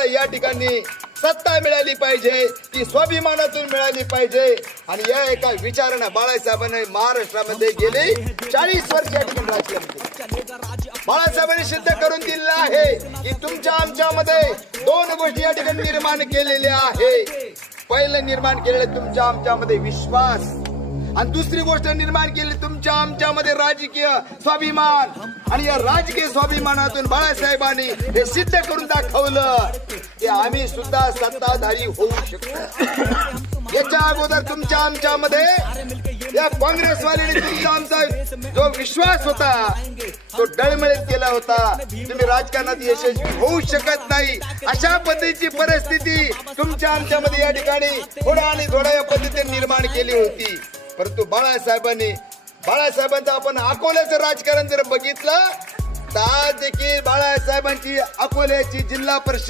आम्हाला या ठिकाणी सत्ता मिळाली पाहिजे, ती स्वाभिमानातून मिळाली पाहिजे। आणि या एका विचाराने बाळासाहेबांनी महाराष्ट्रामध्ये गेले 40 वर्ष या ठिकाणी राजकारण केले। बाळासाहेबांनी सिद्ध करून दिलेलं आहे की तुमच्या आमच्यामध्ये दोन गोष्टी या ठिकाणी निर्माण केलेल्या आहे। पहिलं निर्माण केलेलं तुमच्या आमच्यामध्ये विश्वास, आणि दुसरी गोष्ट निर्माण केली तुमच्या आमच्यामध्ये राजकीय स्वाभिमान। आणि या राजकीय स्वाभिमानातून बाळासाहेबांनी हे सिद्ध करून दाखवलं की आम्ही सुद्धा सत्ताधारी होऊ शकतो। याच्या अगोदर तुमच्या आमच्यामध्ये या काँग्रेसवाल्यांनी तुमचा आमचा जो विश्वास होता तो डळमळीत केला होता। तुम्ही राजकारणात यशस्वी होऊ शकत नाही, अशा पद्धतीची परिस्थिती तुमच्या आमच्यामध्ये या ठिकाणी थोड्या आणि थोड्या या पद्धतीने निर्माण केली होती। परंतु बाळासाहेबांचं आपण अकोल्याचं राजकारण जर बघितलं तर आज देखील बाळासाहेबांची अकोल्याची जिल्हा परिषद